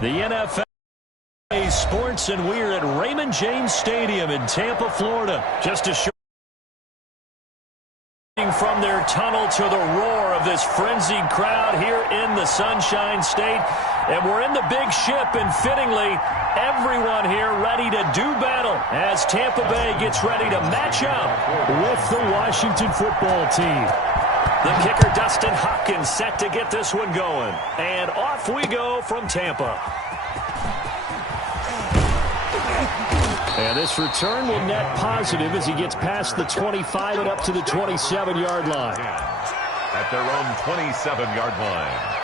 The NFL Sports, and we're at Raymond James Stadium in Tampa, Florida. Just a short from their tunnel to the roar of this frenzied crowd here in the Sunshine State. And we're in the big ship, and fittingly, everyone here ready to do battle as Tampa Bay gets ready to match up with the Washington football team. The kicker, Dustin Hopkins, set to get this one going. And off we go from Tampa. And this return will net positive as he gets past the 25 and up to the 27-yard line. At their own 27-yard line.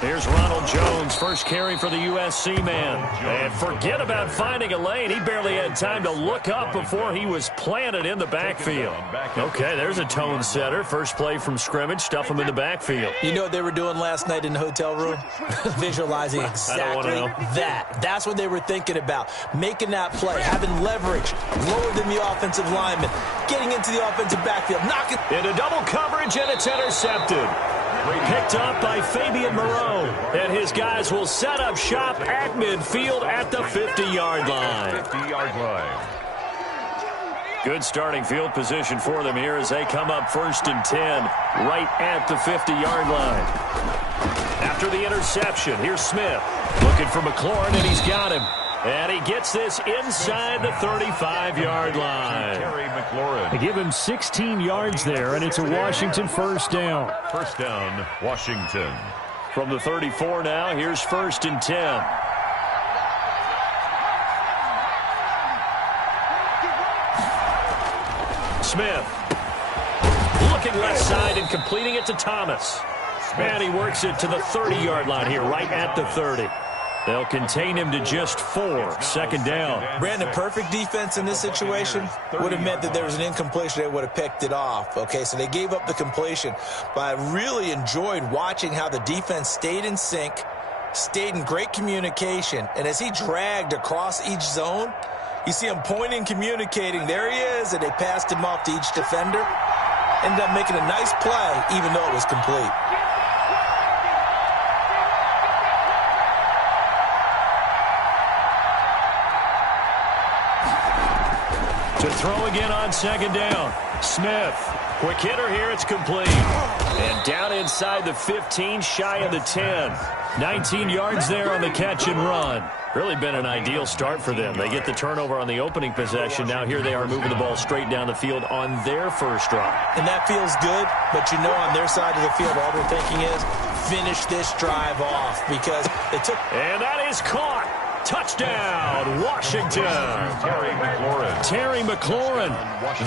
Here's Ronald Jones, first carry for the USC man. And forget about finding a lane. He barely had time to look up before he was planted in the backfield. Okay, there's a tone setter. First play from scrimmage, stuff him in the backfield. You know what they were doing last night in the hotel room? Visualizing exactly that. That's what they were thinking about. Making that play, having leverage, lower than the offensive lineman, getting into the offensive backfield, knocking. Into double coverage, and it's intercepted. Picked up by Fabian Moreau. And his guys will set up shop at midfield at the 50-yard line. 50-yard line. Good starting field position for them here as they come up 1st and 10 right at the 50-yard line. After the interception, here's Smith looking for McLaurin, and he's got him. And he gets this inside the 35-yard line. Terry McLaurin. They give him 16 yards there, and it's a Washington first down. First down, Washington. From the 34 now, here's 1st and 10. Smith looking left side and completing it to Thomas. And he works it to the 30-yard line here, right at the 30. They'll contain him to just 4. Second down. Brandon, perfect defense in this situation would have meant that there was an incompletion. They would have picked it off. Okay, so they gave up the completion. But I really enjoyed watching how the defense stayed in sync, stayed in great communication. And as he dragged across each zone, you see him pointing, communicating. There he is, and they passed him off to each defender. Ended up making a nice play, even though it was complete. To throw again on second down. Smith. Quick hitter here. It's complete. And down inside the 15, shy of the 10. 19 yards there on the catch and run. Really been an ideal start for them. They get the turnover on the opening possession. Now here they are moving the ball straight down the field on their first drive. And that feels good, but you know on their side of the field all they're thinking is finish this drive off because they took. And that is caught. Touchdown, Washington. Terry McLaurin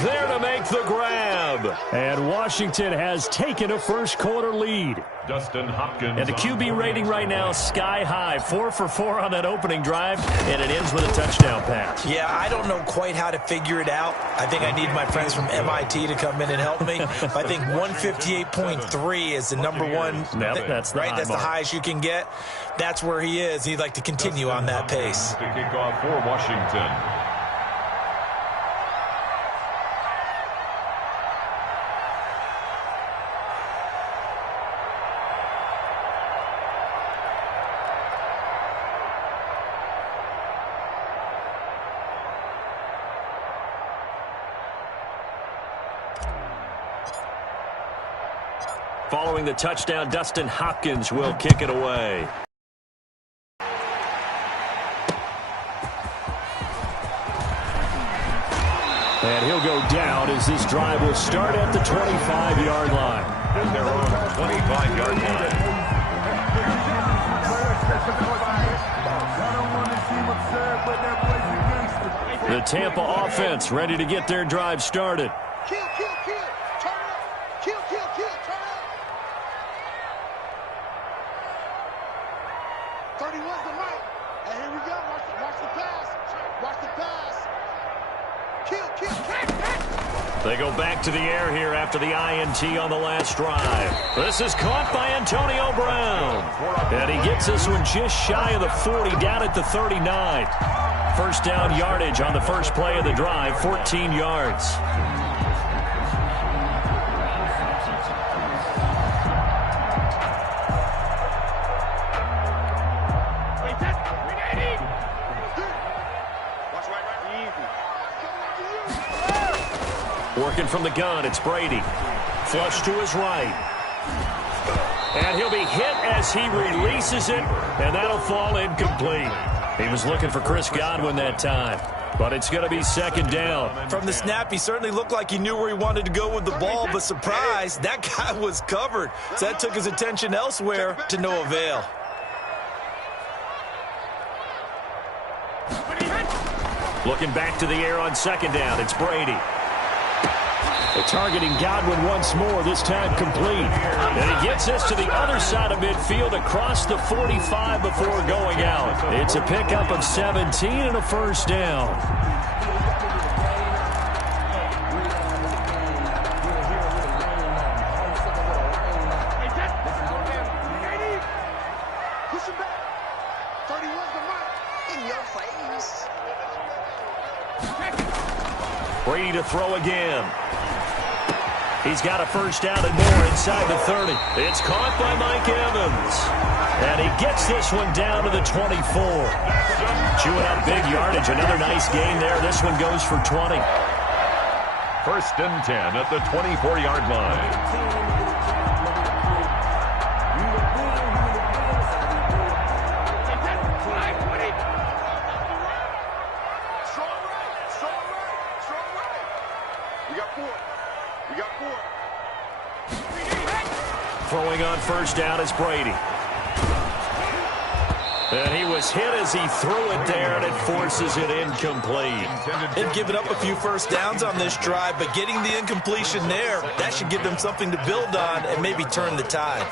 there to make the grab. And Washington has taken a first-quarter lead. Dustin Hopkins. And the QB rating right now sky high. 4 for 4 on that opening drive, and it ends with a touchdown pass. Yeah, I don't know quite how to figure it out. I think I need my friends from MIT to come in and help me. I think 158.3 is the number one. That's the right. That's the highest you can get. That's where he is. He'd like to continue on that pace. To kick off for Washington. Following the touchdown, Dustin Hopkins will kick it away. And he'll go down as this drive will start at the 25-yard line. At their own 25-yard line. The Tampa offense ready to get their drive started. Kill, kill, kill. Turn up. Kill, kill, kill. Turn up. 31's the right. And here we go. Watch the pass. Watch the pass. Kill, kill, kill. They go back to the air here after the INT on the last drive. This is caught by Antonio Brown. And he gets this one just shy of the 40, down at the 39. First down yardage on the first play of the drive, 14 yards. Working from the gun, it's Brady. Flush to his right. And he'll be hit as he releases it, and that'll fall incomplete. He was looking for Chris Godwin that time, but it's going to be second down. From the snap, he certainly looked like he knew where he wanted to go with the ball, but surprise, that guy was covered. So that took his attention elsewhere to no avail. Looking back to the air on second down, it's Brady. Targeting Godwin once more, this time complete. And he gets this to the other side of midfield across the 45 before going out. It's a pickup of 17 and a first down. Push him back. 31's the mark. In your face. Brady to throw again. He's got a first down and more inside the 30. It's caught by Mike Evans. And he gets this one down to the 24. Chewing up big yardage. Another nice gain there. This one goes for 20. First and 10 at the 24-yard line. Throwing on first down is Brady. And he was hit as he threw it there, and it forces it incomplete. They've given up a few first downs on this drive, but getting the incompletion there, that should give them something to build on and maybe turn the tide.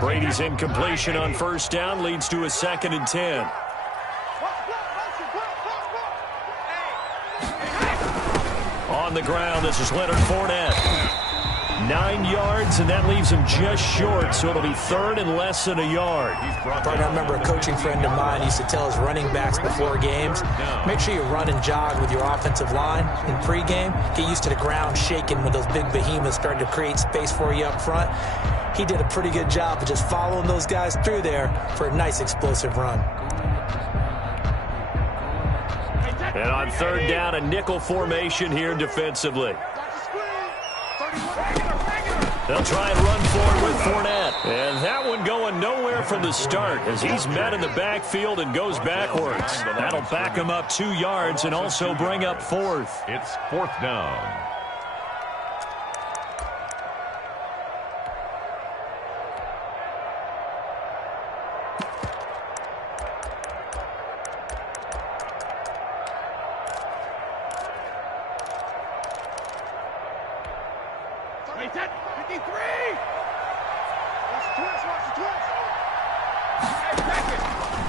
Brady's incompletion on first down leads to a 2nd and 10. On the ground, this is Leonard Fournette. 9 yards, and that leaves him just short, so it'll be third and less than a yard. I remember a coaching friend of mine used to tell his running backs before games, make sure you run and jog with your offensive line in pregame. Get used to the ground shaking when those big behemoths start to create space for you up front. He did a pretty good job of just following those guys through there for a nice explosive run. And on third down, a nickel formation here defensively. They'll try and run forward with Fournette. And that one going nowhere from the start as he's met in the backfield and goes backwards. That'll back him up 2 yards and also bring up fourth. It's fourth down.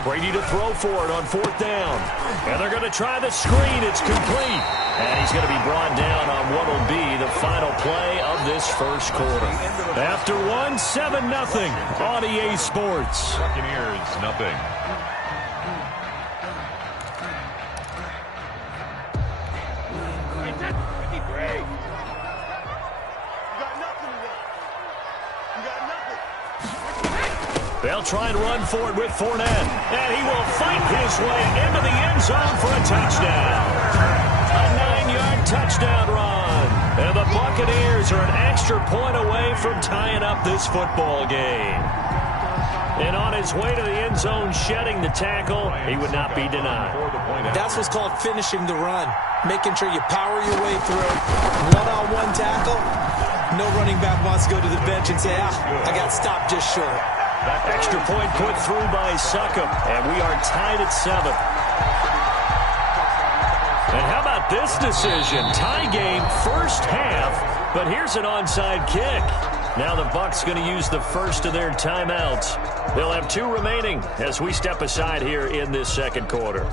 Brady to throw for it on fourth down. And they're going to try the screen. It's complete. And he's going to be brought down on what will be the final play of this first quarter. After one, 7-0 on EA Sports. Buccaneers, nothing. They'll try and run for it with Fournette. And he will fight his way into the end zone for a touchdown. A 9-yard touchdown run. And the Buccaneers are an extra point away from tying up this football game. And on his way to the end zone, shedding the tackle, he would not be denied. That's what's called finishing the run. Making sure you power your way through. One-on-one tackle. No running back wants to go to the bench and say, I got stopped just short. Extra point put through by Succop, and we are tied at 7. And how about this decision? Tie game first half, but here's an onside kick. Now the Bucs going to use the first of their timeouts. They'll have 2 remaining as we step aside here in this second quarter.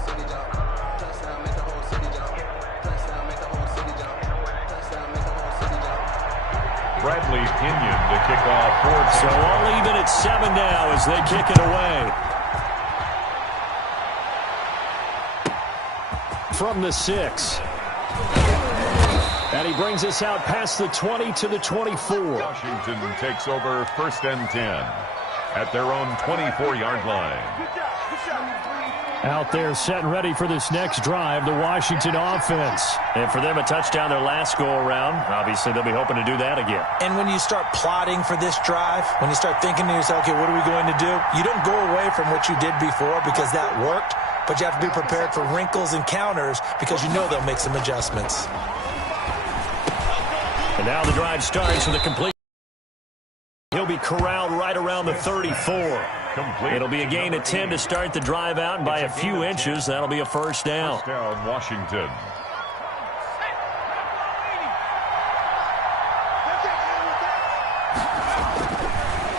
Bradley Pinion to kick off. So all even at 7 now as they kick it away. From the 6. And he brings us out past the 20 to the 24. Washington takes over 1st and 10 at their own 24-yard line. Out there set and ready for this next drive, the Washington offense. And for them, a touchdown their last go-around. Obviously, they'll be hoping to do that again. And when you start plotting for this drive, when you start thinking to yourself, okay, what are we going to do? You don't go away from what you did before because that worked, but you have to be prepared for wrinkles and counters because you know they'll make some adjustments. And now the drive starts with a complete. He'll be corralled right around the 34. It'll be a gain of 10 to start the drive out, and by a few inches, that'll be a first down. First down, Washington.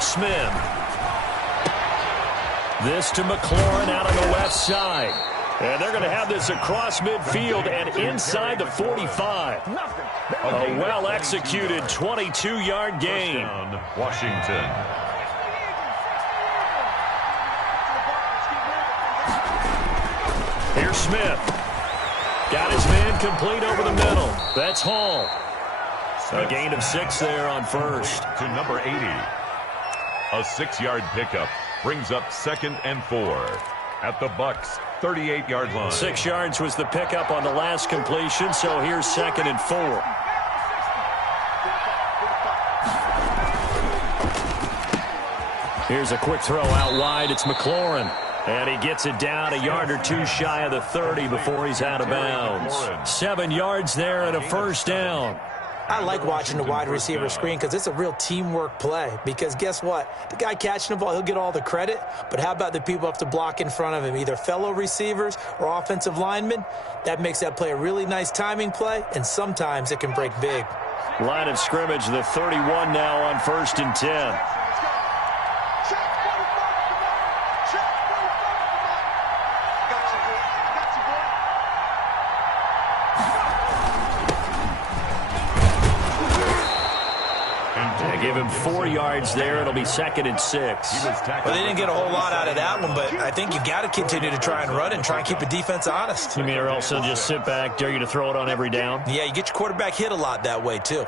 Smith. This to McLaurin out on the left side. And they're going to have this across midfield and inside the 45. A well-executed 22-yard gain. Washington. Here's Smith. Got his man complete over the middle. That's Hall. A gain of 6 there on first. To number 80. A 6-yard pickup brings up 2nd and 4 at the Bucs 38-yard line. 6 yards was the pickup on the last completion, so here's 2nd and 4. Here's a quick throw out wide. It's McLaurin. And he gets it down a yard or 2 shy of the 30 before he's out of bounds. 7 yards there and a first down. I like watching the wide receiver screen because it's a real teamwork play. Because guess what? The guy catching the ball, he'll get all the credit. But how about the people who have to block in front of him, either fellow receivers or offensive linemen? That makes that play a really nice timing play, and sometimes it can break big. Line of scrimmage, the 31 now on 1st and 10. Give him 4 yards there. It'll be 2nd and 6. Well, they didn't get a whole lot out of that one, but I think you got to continue to try and run and try and keep the defense honest. You mean or also just sit back, dare you to throw it on every down? Yeah, you get your quarterback hit a lot that way, too.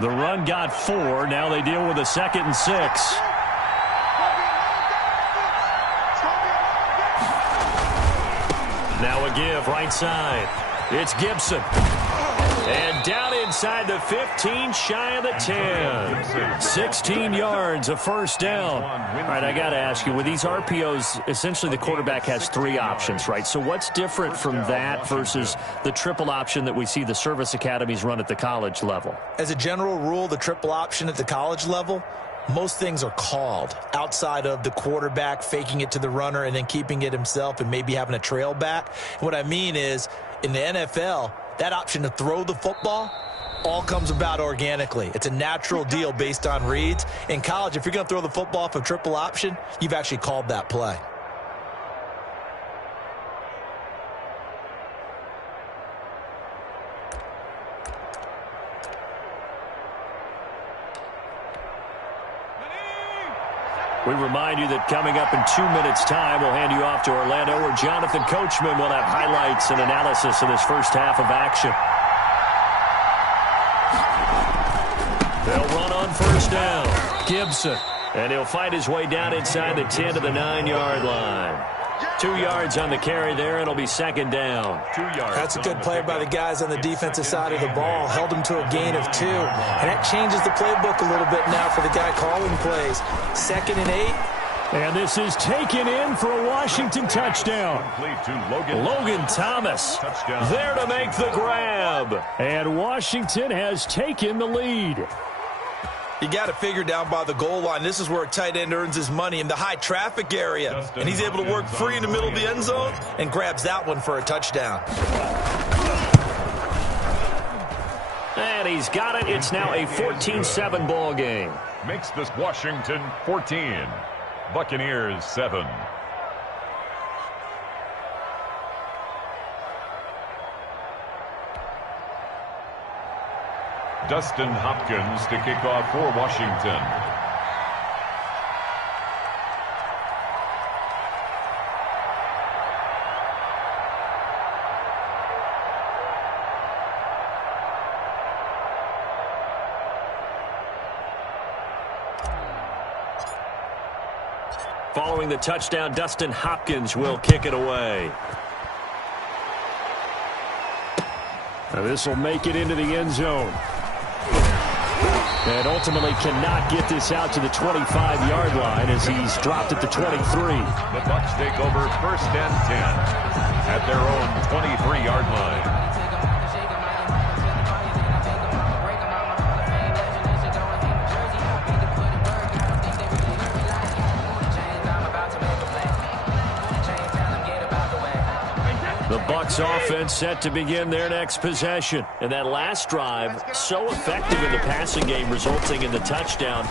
The run got 4. Now they deal with a 2nd and 6. Now a give right side. It's Gibson. And down inside the 15, shy of the 10. 16 yards, a first down. All right, I got to ask you, with these RPOs, essentially the quarterback has 3 options, right? So what's different from that versus the triple option that we see the service academies run at the college level? As a general rule, the triple option at the college level, most things are called outside of the quarterback faking it to the runner and then keeping it himself and maybe having a trail back. And what I mean is, in the NFL, that option to throw the football all comes about organically. It's a natural deal based on reads. In college, if you're going to throw the football off a triple option, you've actually called that play. We remind you that coming up in 2 minutes' time, we'll hand you off to Orlando, where Jonathan Coachman will have highlights and analysis of this first half of action. They'll run on first down. Gibson. And he'll fight his way down inside the 10 to the 9-yard line. 2 yards on the carry there, and it'll be 2nd down. 2 yards. That's a good play by the guys on the defensive side of the ball. Held him to a gain of 2. And that changes the playbook a little bit now for the guy calling plays. 2nd and 8. And this is taken in for a Washington touchdown. Complete to Logan Thomas there to make the grab. And Washington has taken the lead. You got to figure down by the goal line. This is where a tight end earns his money, in the high traffic area. And he's able to work free in the middle of the end zone and grabs that one for a touchdown. he's got it. It's now a 14-7 ball game. Makes this Washington 14. Buccaneers 7. Dustin Hopkins to kick off for Washington. Following the touchdown, Dustin Hopkins will kick it away. Now this will make it into the end zone. And ultimately cannot get this out to the 25-yard line as he's dropped at the 23. The Bucs take over 1st and 10 at their own 23-yard line. The Bucs offense set to begin their next possession. And that last drive, so effective in the passing game, resulting in the touchdown.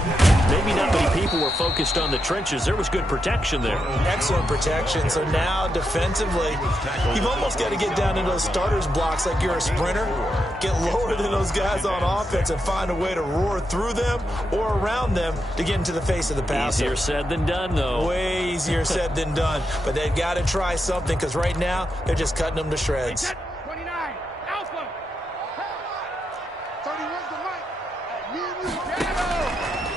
Maybe not many people were focused on the trenches. There was good protection there. Excellent protection. So now defensively, you've almost got to get down into those starters blocks like you're a sprinter. Get lower than those guys on offense and find a way to roar through them or around them to get into the face of the passer. Easier said than done, though. Way easier said than done. But they've got to try something because right now they're just cutting them to shreds. 29, Alpha. 31's the mic.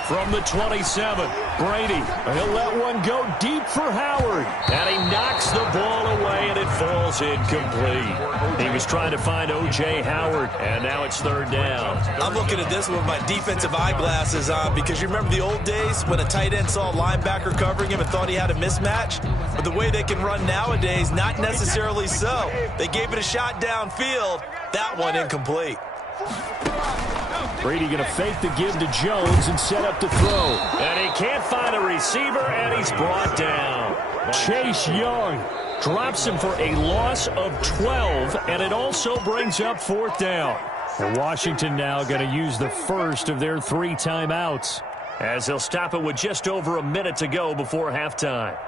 From the 27, Brady. He'll let one go deep for Howard. And he knocks the ball away, and it falls incomplete. He was trying to find O.J. Howard, and now it's 3rd down. I'm looking at this with my defensive eyeglasses on because you remember the old days when a tight end saw a linebacker covering him and thought he had a mismatch? But the way they can run nowadays, not necessarily so. They gave it a shot downfield. That one incomplete. Brady going to fake the give to Jones and set up to throw. And he can't find a receiver, and he's brought down. Chase Young drops him for a loss of 12, and it also brings up 4th down. And Washington now going to use the first of their 3 timeouts, as they'll stop it with just over a minute to go before halftime.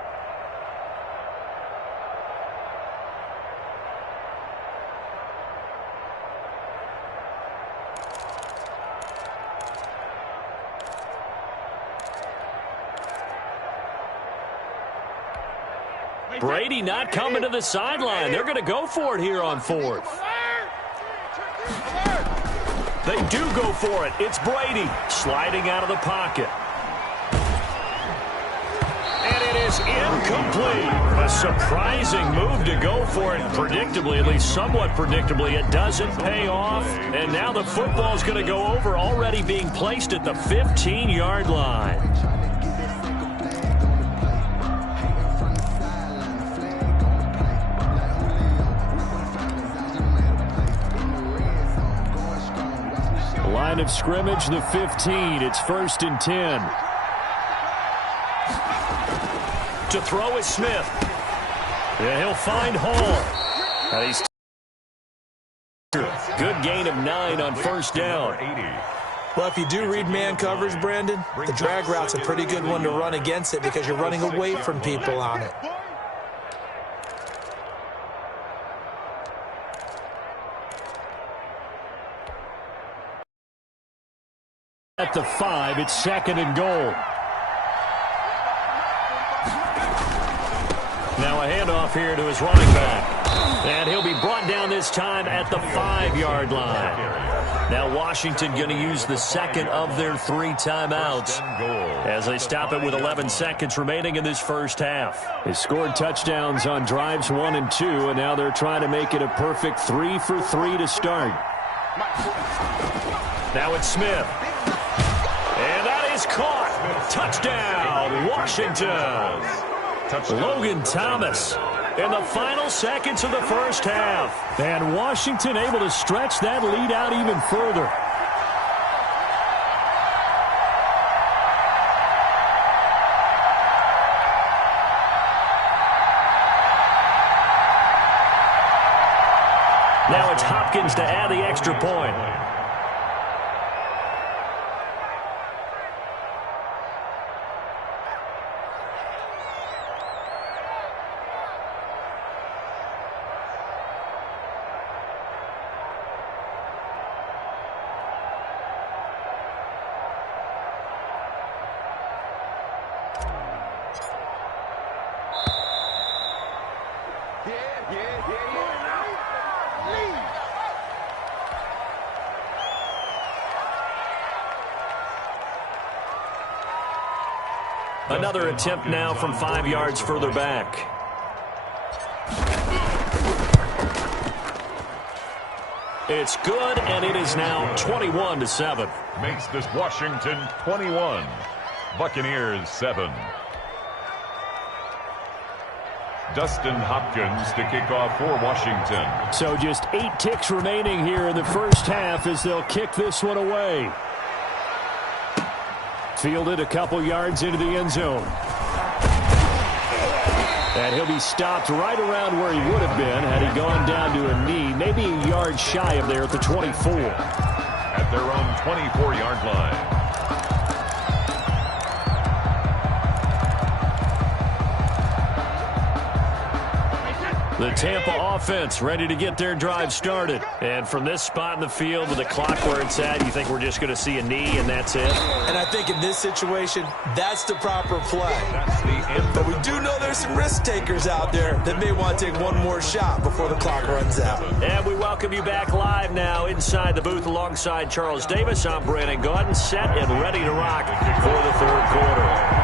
Brady not coming to the sideline. They're going to go for it here on 4th. They do go for it. It's Brady sliding out of the pocket. And it is incomplete. A surprising move to go for it. Predictably, at least somewhat predictably, it doesn't pay off. And now the football's going to go over, already being placed at the 15-yard line. Line of scrimmage, the 15. It's 1st and 10. To throw is Smith. Yeah, he'll find Hall. And he's good gain of 9 on 1st down. Well, if you do read man coverage, Brandon, the drag route's a pretty good one to run against it because you're running away from people on it. At the 5, it's 2nd and goal. Now a handoff here to his running back. And he'll be brought down this time at the 5-yard line. Now Washington going to use the 2nd of their 3 timeouts as they stop it with 11 seconds remaining in this first half. They scored touchdowns on drives 1 and 2, and now they're trying to make it a perfect 3 for 3 to start. Now it's Smith. And that is caught. Touchdown, Washington. Logan Thomas in the final seconds of the first half. And Washington able to stretch that lead out even further. Now it's Hopkins to add the extra point. Another attempt now from 5 yards further back. It's good, and it is now 21-7. Makes this Washington 21. Buccaneers 7. Dustin Hopkins to kick off for Washington. So just 8 ticks remaining here in the first half as they'll kick this one away. Fielded a couple yards into the end zone. And he'll be stopped right around where he would have been had he gone down to a knee, maybe a yard shy of there at the 24. At their own 24-yard line. The Tampa offense ready to get their drive started. And from this spot in the field with the clock where it's at, you think we're just going to see a knee and that's it? And I think in this situation, that's the proper play. That's the end. But we do know there's some risk takers out there that may want to take one more shot before the clock runs out. And we welcome you back live now inside the booth alongside Charles Davis. I'm Brandon Gaudin, set and ready to rock for the third quarter.